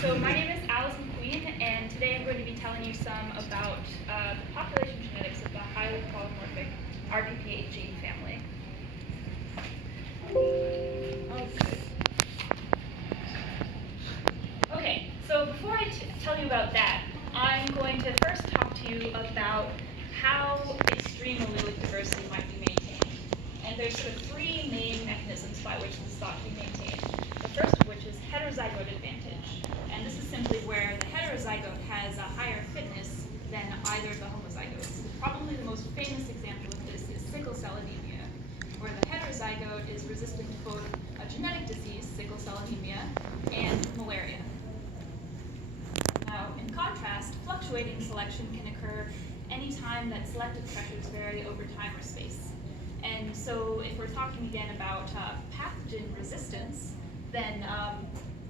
So my name is MacQueen, and today I'm going to be telling you some about the population genetics of the highly polymorphic RPP8 gene family. Okay, so before I tell you about that, I'm going to first talk to you about how extreme allelic diversity might be maintained. And there's sort of three main mechanisms by which this thought can be maintained. The first of which is heterozygote advantage. And this is simply where the heterozygote has a higher fitness than either of the homozygotes. Probably the most famous example of this is sickle cell anemia, where the heterozygote is resistant to both a genetic disease, sickle cell anemia, and malaria. Now, in contrast, fluctuating selection can occur anytime that selective pressures vary over time or space. And so if we're talking again about pathogen resistance, then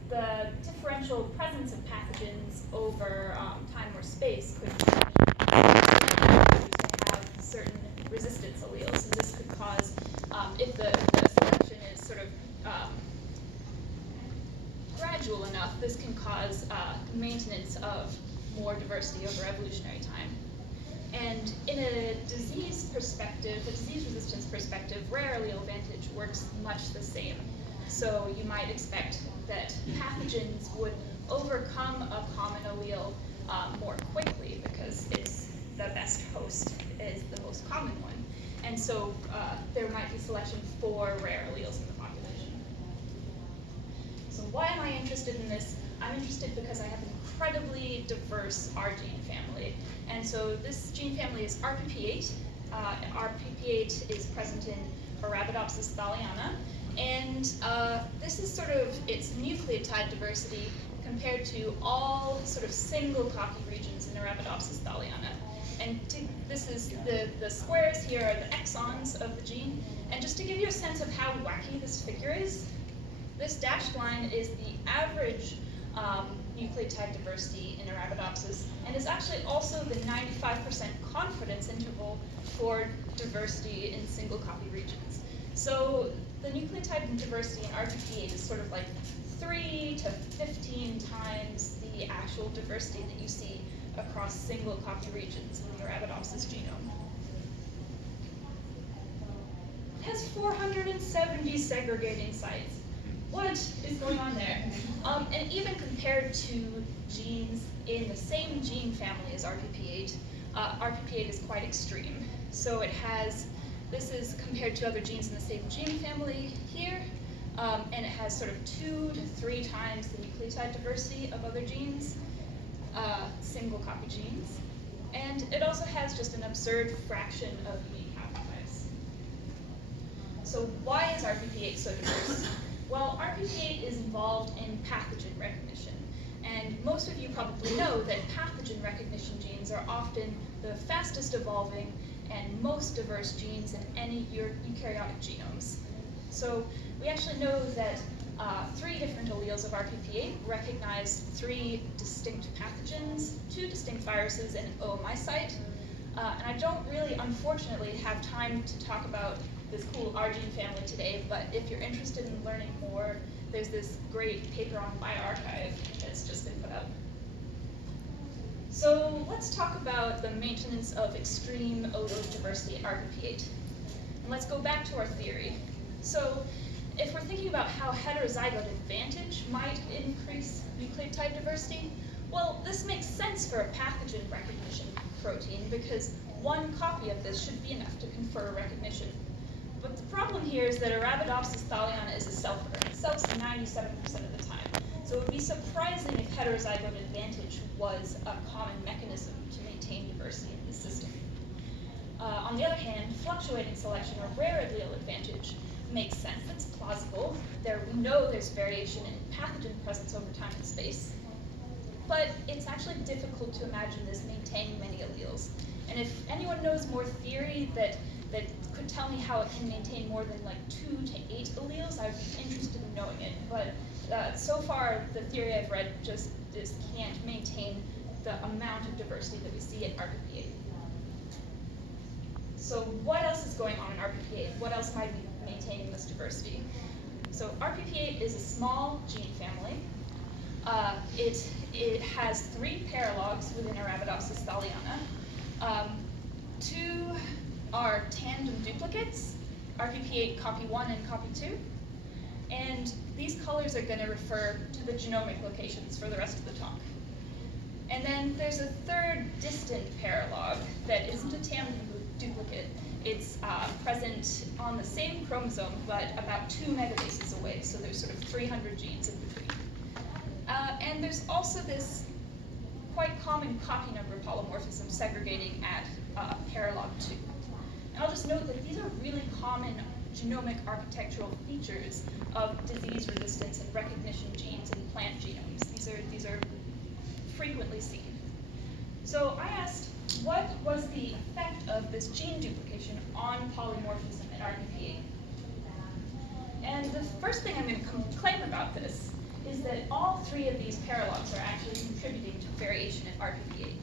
the differential presence of pathogens over time or space could have certain resistance alleles. And this could cause, if the selection is sort of gradual enough, this can cause maintenance of more diversity over evolutionary time. And in a disease perspective, a disease resistance perspective, rare allele advantage works much the same. So you might expect that pathogens would overcome a common allele more quickly because it's the best host is the most common one. And so there might be selection for rare alleles in the population. So why am I interested in this? I'm interested because I have an incredibly diverse R gene family. And so this gene family is RPP8. RPP8 is present in Arabidopsis thaliana. And this is sort of its nucleotide diversity compared to all sort of single copy regions in Arabidopsis thaliana. And this is the squares here are the exons of the gene. And just to give you a sense of how wacky this figure is, this dashed line is the average nucleotide diversity in Arabidopsis, and is actually also the 95% confidence interval for diversity in single copy regions. So the nucleotide diversity in RPP8 is sort of like 3 to 15 times the actual diversity that you see across single copy regions in the Arabidopsis genome. It has 470 segregating sites. What is going on there? And even compared to genes in the same gene family as RPP8, RPP8 is quite extreme. So it has, this is compared to other genes in the same gene family here, and it has sort of 2 to 3 times the nucleotide diversity of other genes, single copy genes. And it also has just an absurd fraction of unique haplotypes. So why is RPP8 so diverse? Well, RPP8 is involved in pathogen recognition, and most of you probably know that pathogen recognition genes are often the fastest evolving and most diverse genes in any eukaryotic genomes. So we actually know that 3 different alleles of RPP8 recognize 3 distinct pathogens, 2 distinct viruses, and an oomycete. And I don't really, unfortunately, have time to talk about this cool R gene family today, but if you're interested in learning more, there's this great paper on bioRxiv that's just been put up. So let's talk about the maintenance of extreme allelic diversity in RPP8. And let's go back to our theory. So if we're thinking about how heterozygote advantage might increase nucleotide diversity, well, this makes sense for a pathogen recognition protein because 1 copy of this should be enough to confer recognition. But the problem here is that Arabidopsis thaliana is a selfer. It selfs 97% of the time. So it would be surprising if heterozygote advantage was a common mechanism to maintain diversity in this system. On the other hand, fluctuating selection or rare allele advantage makes sense. It's plausible. We know there's variation in pathogen presence over time and space. But it's actually difficult to imagine this maintaining many alleles. And if anyone knows more theory that could tell me how it can maintain more than like 2 to 8 alleles, I'd be interested in knowing it. But so far, the theory I've read just can't maintain the amount of diversity that we see at RPP8. So what else is going on in RPP8? What else might be maintaining this diversity? So RPP8 is a small gene family. It has 3 paralogs within Arabidopsis thaliana. 2 are tandem duplicates, RPP8 copy 1 and copy 2. And these colors are going to refer to the genomic locations for the rest of the talk. And then there's a 3rd distant paralog that isn't a tandem duplicate. It's present on the same chromosome, but about 2 megabases away, so there's sort of 300 genes in between. And there's also this quite common copy number polymorphism segregating at paralog 2. And I'll just note that these are really common genomic architectural features of disease resistance and recognition genes in plant genomes. These are frequently seen. So I asked, what was the effect of this gene duplication on polymorphism in RPP8? And the first thing I'm going to claim about this is that all 3 of these paralogs are actually contributing to variation in RPP8.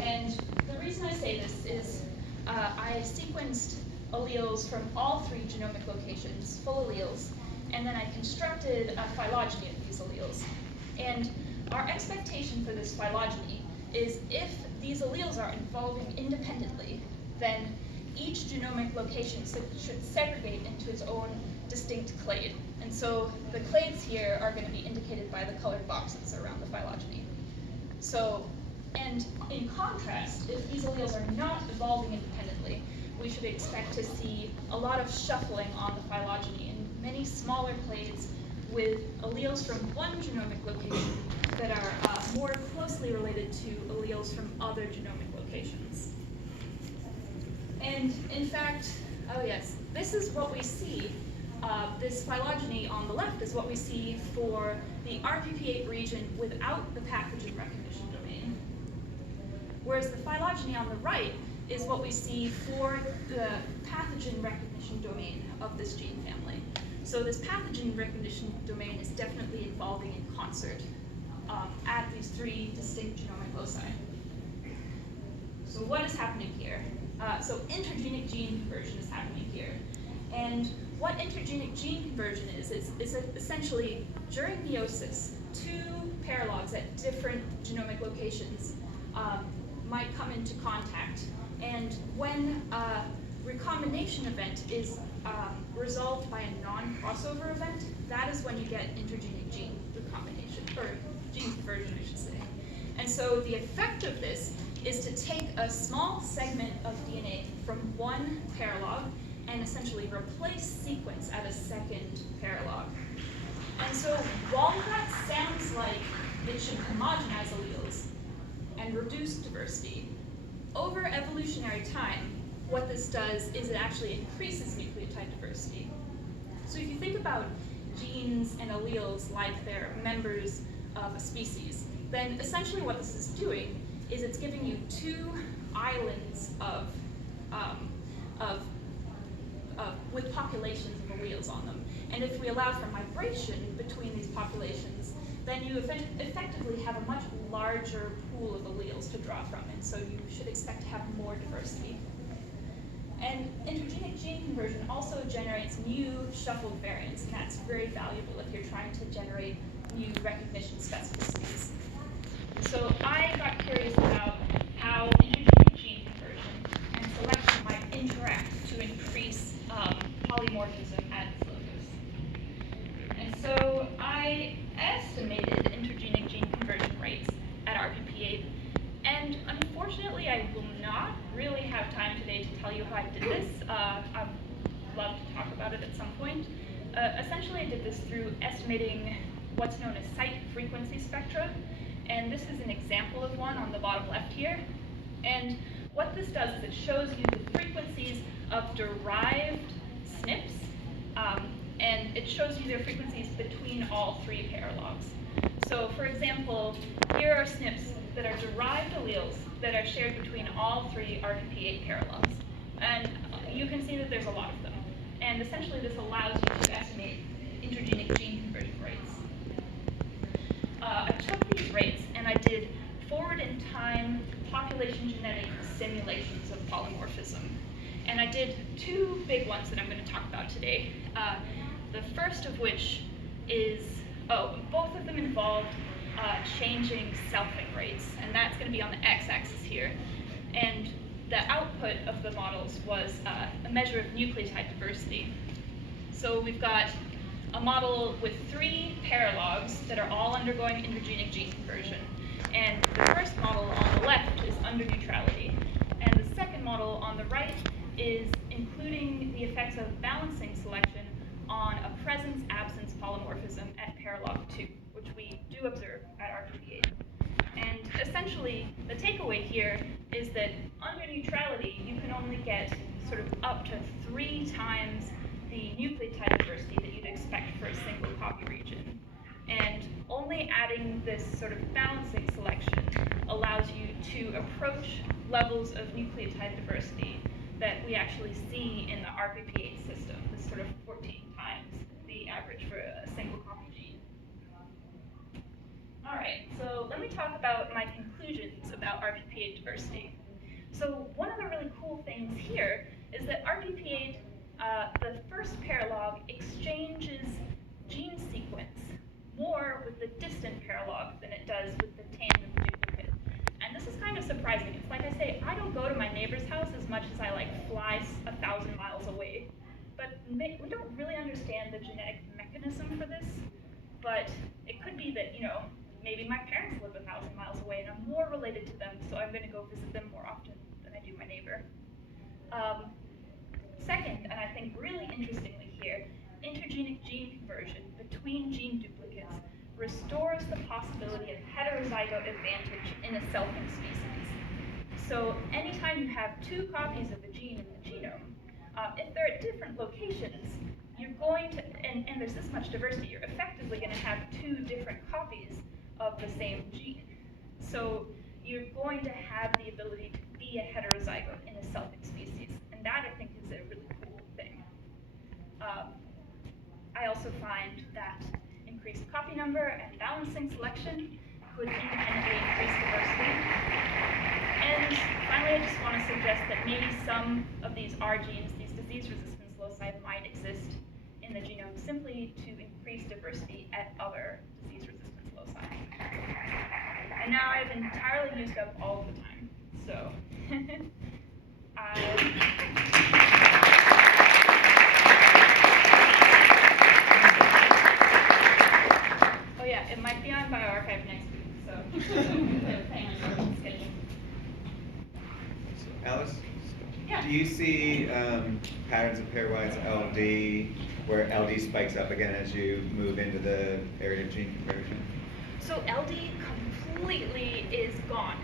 And the reason I say this is I sequenced alleles from all 3 genomic locations, full alleles, and then I constructed a phylogeny of these alleles. And our expectation for this phylogeny is if these alleles are evolving independently, then each genomic location should segregate into its own distinct clade. And so the clades here are going to be indicated by the colored boxes around the phylogeny. So, and in contrast, if these alleles are not evolving independently, we should expect to see a lot of shuffling on the phylogeny and many smaller clades with alleles from one genomic location that are more closely related to alleles from other genomic locations. And in fact, oh yes, this is what we see. This phylogeny on the left is what we see for the RPP8 region without the pathogen recognition domain. Whereas the phylogeny on the right is what we see for the pathogen recognition domain of this gene family. So this pathogen recognition domain is definitely evolving in concert at these 3 distinct genomic loci. So what is happening here? So intergenic gene conversion is happening here. And what intergenic gene conversion is essentially during meiosis, 2 paralogs at different genomic locations might come into contact. And when a recombination event is resolved by a non-crossover event, that is when you get intergenic gene recombination, or gene conversion, I should say. And so the effect of this is to take a small segment of DNA from one paralog and essentially replace sequence at a second paralog. And so while that sounds like it should homogenize alleles and reduce diversity, over evolutionary time, what this does is it actually increases nucleotide diversity. So if you think about genes and alleles like they're members of a species, then essentially what this is doing is it's giving you 2 islands with populations of alleles on them. And if we allow for migration between these populations, then you effectively have a much larger pool of alleles to draw from, and so you should expect to have more diversity. And intergenic gene conversion also generates new shuffled variants, and that's very valuable if you're trying to generate new recognition specificities. So I got curious about how intergenic gene conversion and selection might interact to increase polymorphism at its locus. And so I estimated intergenic gene conversion rates at RPP8, and unfortunately I will not really have time today to tell you how I did this. I'd love to talk about it at some point. Essentially I did this through estimating what's known as site frequency spectra, and this is an example of one on the bottom left here. And what this does is it shows you the frequencies of derived SNPs, and it shows you their frequencies between all 3 paralogs. So for example, here are SNPs that are derived alleles that are shared between all 3 RPP8 paralogs. And you can see that there's a lot of them. And essentially this allows you to estimate intergenic gene conversion rates. I took these rates and I did forward in time population genetic simulations of polymorphism. And I did 2 big ones that I'm going to talk about today. The first of which is Both of them involved changing selfing rates, and that's going to be on the x-axis here. And the output of the models was a measure of nucleotide diversity. So we've got a model with 3 paralogs that are all undergoing intergenic gene conversion. And the first model on the left is under neutrality. And the second model on the right is including the effects of balancing selection on a presence-absence polymorphism at paralog 2, which we do observe at RPP8. And essentially, the takeaway here is that under neutrality, you can only get sort of up to 3 times the nucleotide diversity that you'd expect for a single copy region. And only adding this sort of balancing selection allows you to approach levels of nucleotide diversity that we actually see in the RPP8 system, this sort of 14 times the average for a single copy gene. All right, so let me talk about my conclusions about RPP8 diversity. So one of the really cool things here is that RPP8, the first paralog, exchanges gene sequence more with the distant paralog than it does with the tandem duplicate. And this is kind of surprising. It's like I say, I don't go to my neighbor's house as much as I fly 1,000 miles away. But we don't really understand the genetic mechanism for this. But it could be that, maybe my parents live 1,000 miles away and I'm more related to them, so I'm going to go visit them more often than I do my neighbor. Second, and I think really interestingly here, intergenic gene conversion between gene duplicates restores the possibility of heterozygote advantage in a selfing species. So anytime you have 2 copies of a gene in the genome, if they're at different locations, you're going to, and there's this much diversity, you're effectively going to have 2 different copies of the same gene. So you're going to have the ability to be a heterozygote in a selfing species, and that I think is a really cool thing. I also find that increased copy number and balancing selection could independently increase diversity. And finally, I just want to suggest that maybe some of these R genes, these disease resistance loci, might exist in the genome simply to increase diversity at other disease resistance loci. And now I've entirely used up all of the time, so oh yeah, it might be on bioRxiv next week, so thanks for scheduling. So Alice? Yeah. Do you see patterns of pairwise LD where LD spikes up again as you move into the area of gene conversion? So LD completely is gone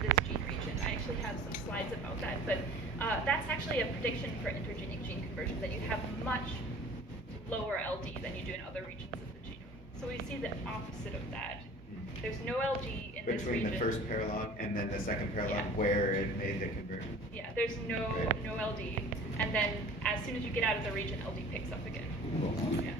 in this gene region. I actually have some slides about that, but that's actually a prediction for intergenic gene conversion, that you have much lower LD than you do in other regions of the genome. So we see the opposite of that. There's no LD in this region. Between the first paralog and then the second paralog, Yeah. where it made the conversion? Yeah, there's no LD. And then as soon as you get out of the region, LD picks up again. Cool. Yeah.